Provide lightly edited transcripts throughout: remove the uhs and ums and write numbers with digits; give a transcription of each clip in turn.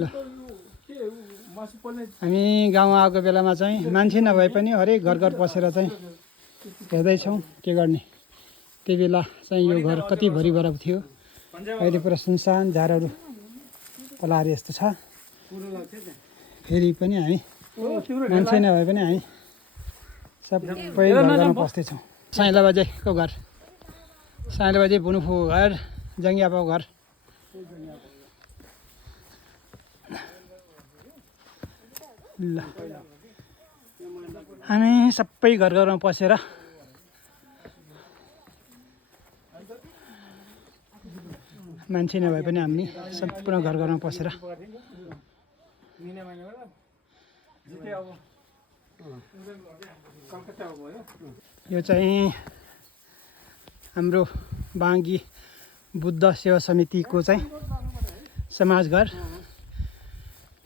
ल हामी गाउँ आएको बेलामा चाहिँ मान्छे नभए पनि हरेक घर घर पसेर चाहिँ हेर्दैछौँ के गर्ने। त्यो बेला चाहिँ यो घर कति भरिभर थियो, अहिले पुरा सुनसान झारहरू पलाएर यस्तो छ। फेरि पनि हामी मान्छे नभए पनि हामी सबै घर घरमा पस्दैछौँ। साइला बाजेको घर, साइला बाजे बुनुफुको घर, जङ्गियापाको घर। ल हामी सबै घर घरमा पसेर मान्छे नभए पनि हामी सम्पूर्ण घर घरमा पसेर यो चाहिँ हाम्रो बाङ्गी बुद्ध सेवा समितिको चाहिँ समाजघर।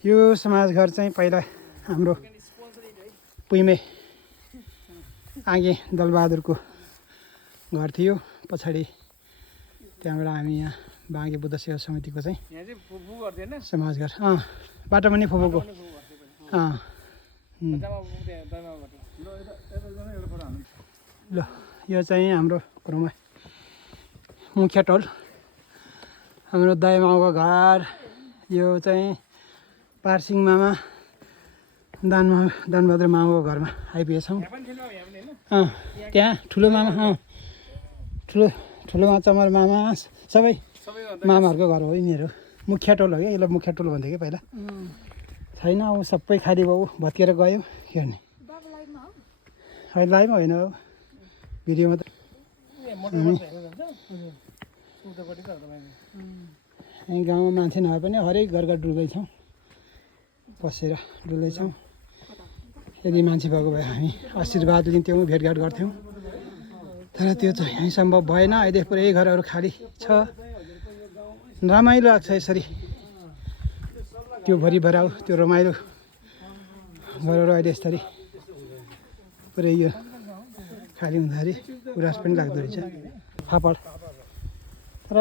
यो समाजघर चाहिँ पहिला हाम्रो पुइमे आगे दलबहादुरको घर थियो। पछाडि त्यहाँबाट हामी यहाँ बाङ्गे बुद्ध सेवा समितिको चाहिँ समाजघर। बाटोमा नि फुपूको। ल यो चाहिँ हाम्रो घरमा मुख्य टोल, हाम्रो दाइ माउको घर। यो चाहिँ पारसिङ मामा दानबहादुर मामाको घरमा आइपुगेछौँ। त्यहाँ ठुलो मामा, ठुलो चमर मामा सबै मामाहरूको घर हो यिनीहरू। मुख्य टोल हो क्या, यसलाई मुख्य टोल भन्थ्यो कि पहिला। छैन अब सबै खाली भयो, भत्किएर गयो। के गर्ने अहिले लाइभमा होइन, अब भिडियोमा त। हामी गाउँमा मान्छे नभए पनि हरेक घर घर डुल्दैछौँ, पसेर डुल्दैछौँ। यदि मान्छे भएको भए हामी आशीर्वाद लिन्थ्यौँ, भेटघाट गर्थ्यौँ। तर त्यो चाहिँ यहीँ सम्भव भएन। अहिले पुरै घरहरू खाली छ। रमाइलो लाग्छ यसरी, त्यो भरिभराउ त्यो रमाइलो घरहरू अहिले यसरी पुरै यो खाली हुँदाखेरि उरास पनि लाग्दो रहेछ। फापड र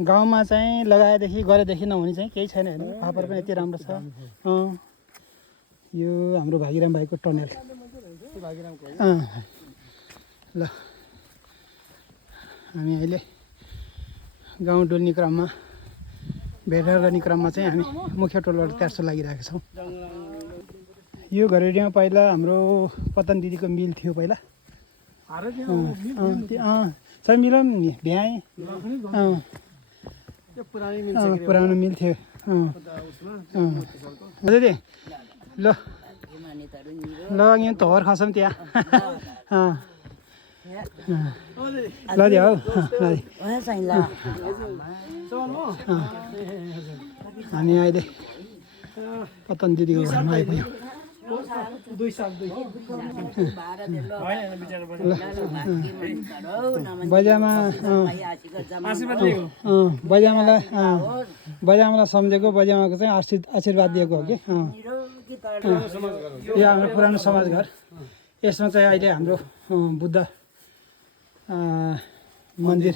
गाउँमा चाहिँ लगाएदेखि गरेदेखि नहुने चाहिँ केही छैन हेर्नु। फापर पनि यति राम्रो छ। यो हाम्रो भागिराम भाइको टनेल। ल हामी अहिले गाउँ डुल्ने क्रममा, भेटघाट गर्ने क्रममा चाहिँ हामी मुख्य टोलबाट त्यार्सो लागिरहेका छौँ। यो घरेडीमा पहिला हाम्रो पतन दिदीको मिल थियो पहिला। सबै मिल नि भ्याएँ। पुरानो मिल थियो। हजुर ल ल यहाँ त हर खासौँ त्यहाँ। ल दियो हौ। हामी अहिले पतन दिदीको घरमा आइपुग्यौँ। बजामालाई सम्झेको, बजामाको चाहिँ आशीर्वाद दिएको हो कि। यो हाम्रो पुरानो समाजघर। यसमा चाहिँ अहिले हाम्रो बुद्ध मन्दिर,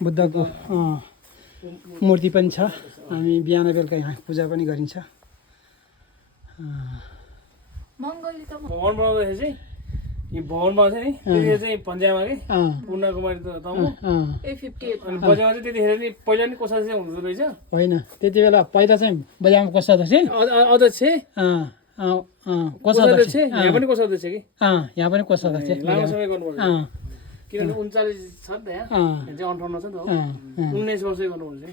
बुद्धको मूर्ति पनि छ। हामी बिहान बेलुका यहाँ पूजा पनि गरिन्छ। भवन बनाउँदाखेरि चाहिँ यो भवन बनाउँछ नि, त्यो चाहिँ पन्जाबमा कि पूर्ण कुमारी तम्बु अनि बजारमा चाहिँ त्यतिखेर नि पहिला नि कोषाध्यक्ष हुँदो रहेछ। होइन त्यति बेला पहिला चाहिँ बजारमा कोषाध्यक्ष, अध्यक्ष कोषाध्यक्ष यहाँ पनि कोषाध्यक्ष कि यहाँ पनि कोषाध्यक्ष लामो समय गर्नुपर्छ। किनभने 39 छ नि त, यहाँ चाहिँ 58 छ नि त, 19 वर्षै गर्नुपर्छ।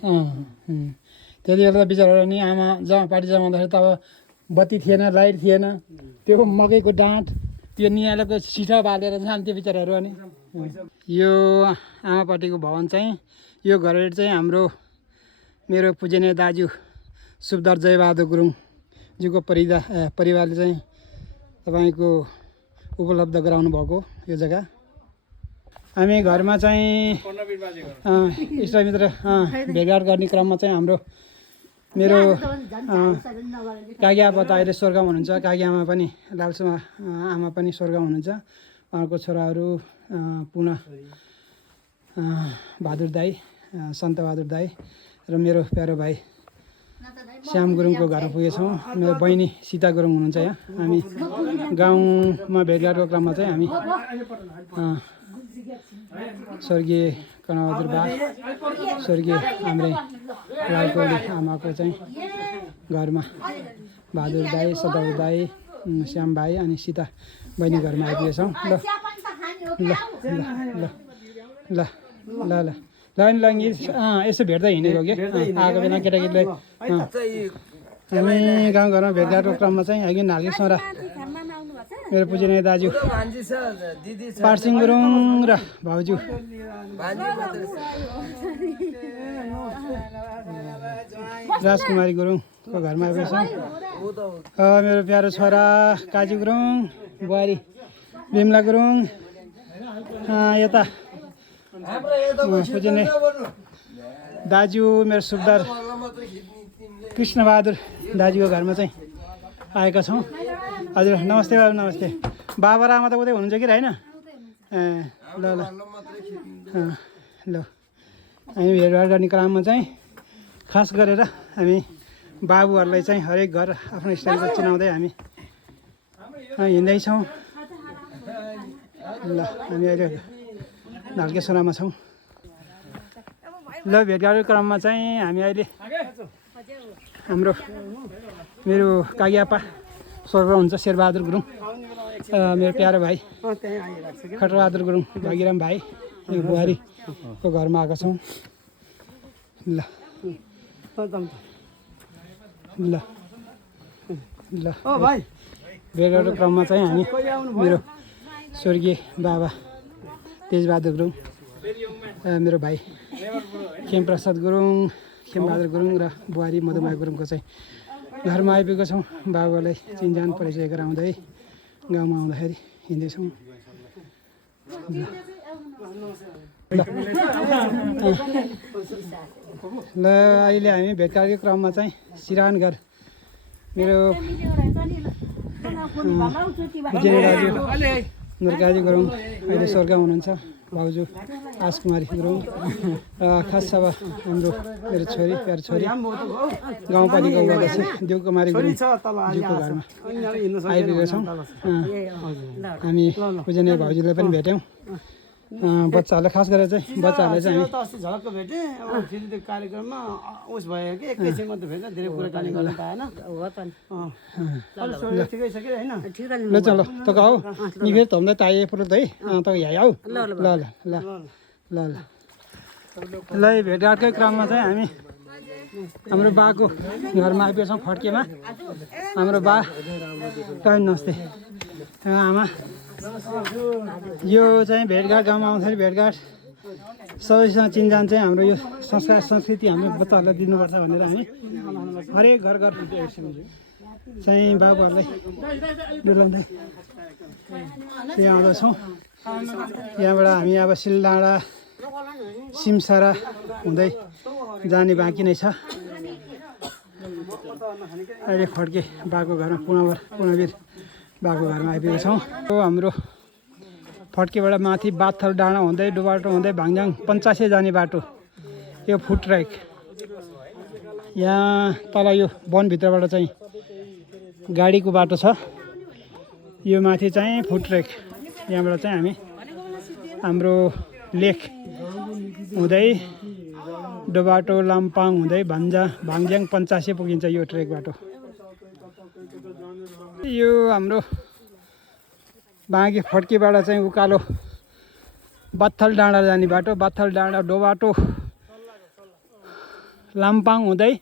त्यति बेला त बिचरा नि आमा पार्टी जमाउँदाखेरि त अब बत्ती थिएन, लाइट थिएन। त्यो मकैको डाँठ, त्यो नियालेको सिठा बालेर जान्थ्यो बिचराहरू। अनि यो आमापाटीको भवन चाहिँ, यो घर चाहिँ हाम्रो मेरो पूजनीय दाजु सुबेदार जयबहादुर गुरुङज्यूको परिवारले चाहिँ तपाईँको उपलब्ध गराउनु भएको यो जग्गा। हामी घरमा चाहिँ इष्टमित्र भेटघाट गर्ने क्रममा चाहिँ हाम्रो मेरो कागी आप्पा त अहिले स्वर्गमा हुनुहुन्छ। कागी आमा पनि, लालसुमा आमा पनि स्वर्गमा हुनुहुन्छ। उहाँको छोराहरू पुनः बहादुर दाई, सन्त बहादुर दाई र मेरो प्यारो भाइ श्याम गुरुङको घर पुगेछौँ। मेरो बहिनी सीता गुरुङ हुनुहुन्छ यहाँ। हामी गाउँमा भेटघाटको क्रममा चाहिँ हामी स्वर्गीय कर्णबहादुर बा, स्वर्गीय हाम्रै लालकोली आमाको चाहिँ घरमा बहादुर दाई, सदाबहादुर दाई, श्याम भाइ अनि सीता बहिनी घरमा आइपुगेछौँ। ल ल ल ल ल ल ल यसो भेट्दै हिँडेको कि आएको बेला केटाकेटीलाई हामी गाउँघरमा भेटघाटको क्रममा चाहिँ अघि नाल्के सोरा मेरो पूजनीय दाजु पार्सिङ गुरुङ र भाउजू राजकुमारी गुरुङको घरमा आएको छ। मेरो प्यारो छोरा काजी गुरुङ, बुहारी बिमला गुरुङ, यता पूजनीय दाजु मेरो सुब्दार कृष्णबहादुर दाजुको घरमा चाहिँ आएका छौँ। हजुर नमस्ते बाबु, नमस्ते। बाबा र आमा त उतै हुनुहुन्छ कि होइन? ए ल ल ल हामी भेटभाट गर्ने क्रममा चाहिँ खास गरेर हामी बाबुहरूलाई चाहिँ हरेक घर आफ्नो स्टाइलको चिनाउँदै हामी हिँड्दैछौँ। ल हामी अहिले नाल्के सोनामा छौँ। ल भेटघाटको क्रममा चाहिँ हामी अहिले हाम्रो मेरो कागियापा स्वर्ग हुन्छ शेरबहादुर गुरुङ, मेरो प्यारो भाइ खटरबहादुर गुरुङ, भागीराम भाइ बुहारीको घरमा आएको छौँ। ल ल ल भेटघाटको क्रममा चाहिँ हामी मेरो स्वर्गीय बाबा तेजबहादुर गुरुङ, मेरो भाइ खेमप्रसाद गुरुङ, खेमबहादुर गुरुङ र बुहारी मधुमाया गुरुङको चाहिँ घरमा आइपुगेको छौँ। बाबुलाई चिनजान परिचय गराउँदै गाउँमा आउँदाखेरि हिँड्दैछौँ। ल अहिले हामी भेटघाटको क्रममा चाहिँ सिरान घर मेरो दाजु नरकाजी गुरुङ अहिले स्वर्ग हुनुहुन्छ, भाउजू राजकुमारी गुरुङ, खास सभा हाम्रो मेरो छोरी प्यारो छोरी गाउँपालिका उपाध्यक्ष देवकुमारी गुरुङजीको घरमा आइपुगेका छौँ। हामी पूजनीय भाउजूलाई पनि भेट्यौँ। बच्चाहरूलाई खास गरेर चाहिँ बच्चाहरूलाई चाहिँ अस्ति झलक्क भेटेँ। अब फेरि त्यो कार्यक्रममा उस भयो कि एकैछिन मात्रै भेट्न, धेरै कुराकानी गर्न पाएन। ठिकै छ कि होइन? ल चल त गाऊ नि फेरि तँलाई ताइए पुरो त है त यहाँ आऊ। ल ल ल ल ल ल भेटघाटकै क्रममा चाहिँ हामी हाम्रो बाको घरमा आइपुगेछौँ फड्केमा। हाम्रो बा नमस्ते आमा। यो चाहिँ भेटघाट गाउँमा आउँदाखेरि भेटघाट सबैसँग चिनजान चाहिँ हाम्रो यो संस्कार संस्कृति हाम्रो बच्चाहरूलाई दिनुपर्छ भनेर हामी हरेक घर घर चाहिँ बाबुहरूलाई डुलाउँदै यहाँ आउँदछौँ। यहाँबाट हामी अब सिलडाँडा सिमसारा हुँदै जाने बाँकी नै छ। अहिले फड्के बाको घरमा पुनवीर बाको घरमा आइपुगेको छौँ। हाम्रो फड्केबाट माथि बाथल डाँडा हुँदै डुबाटो हुँदै भाङजाङ पञ्चासे जाने बाटो यो फुट ट्र्याक। यहाँ तल यो वनभित्रबाट चाहिँ गाडीको बाटो छ। यो माथि चाहिँ फुट ट्र्याक। यहाँबाट चाहिँ हामी हाम्रो लेक हुँदै डुबाटो लाम्पाङ हुँदै भाङज्याङ पञ्चासे पुगिन्छ यो ट्रेक बाटो। यो हाम्रो बाँकी फड्केबाट चाहिँ उकालो बाथल डाँडा जाने बाटो, बाथल डाँडा डोबाटो लाम्पाङ हुँदै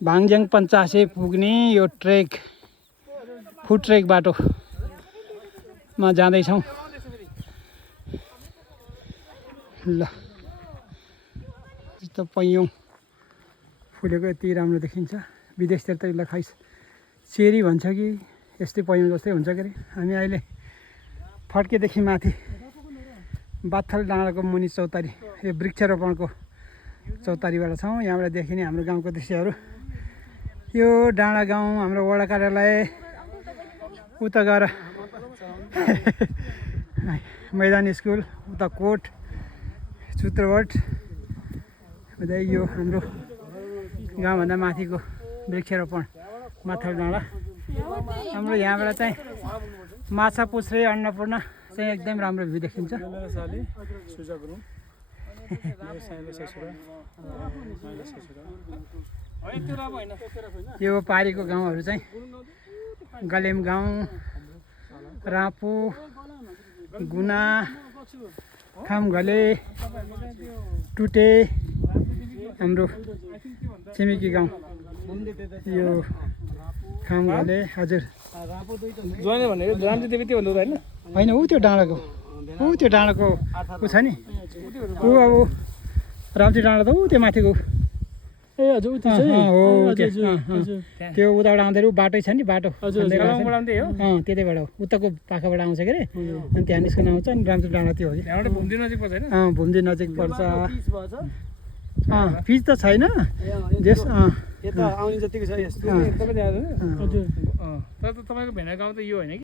भाङज्याङ पञ्चासे पुग्ने यो ट्रेक फुट ट्रेक बाटोमा जाँदैछौँ। ल यस्तो पैयौँ फुलेको यति राम्रो देखिन्छ। विदेशतिर त यसलाई खाइ चेरी भन्छ कि यस्तै पैयौँ जस्तै हुन्छ के अरे। हामी अहिले फड्केदेखि माथि बाथल डाँडाको मुनि चौतारी यो वृक्षारोपणको चौतारीबाट छौँ। यहाँबाट देखिने हाम्रो गाउँको दृश्यहरू। यो डाँडा गाउँ हाम्रो वडा कार्यालय, उता गएर मैदान स्कुल, उता कोट, चित्रवट, हुँदै यो हाम्रो गाउँभन्दा माथिको वृक्षारोपण माथल डाँडा हाम्रो यहाँबाट चाहिँ माछा पुछ्रे अन्नपूर्ण चाहिँ एकदम राम्रो भ्यू देखिन्छ यो पारीको गाउँहरू चाहिँ गलेम गाउँ रापु गुना खामघले टुटे हाम्रो छिमेकी गाउँ यो खामघले हजुर ज्वाइने भनेको रामजी देवी त्यो भन्नु होइन होइन ऊ त्यो डाँडाको ऊ छ नि ऊ अब रामजी डाँडा त ऊ त्यो माथिको ए हजुर हो त्यो उताबाट आउँदाखेरि बाटै छ नि बाटो त्यतैबाट हो उताको पाखाबाट आउँछ के अरे अनि त्यहाँ निस्कन आउँछ अनि रामजी डाँडा त्यो हो कि त्यहाँबाट भुम्दी नजिक पर्छ होइन भुम्दी नजिक पर्छ फिज त छैन जस यता आउने जतिको छ यस्तो तपाईँ हजुर तर तपाईँको भेना गाउँ त यो होइन कि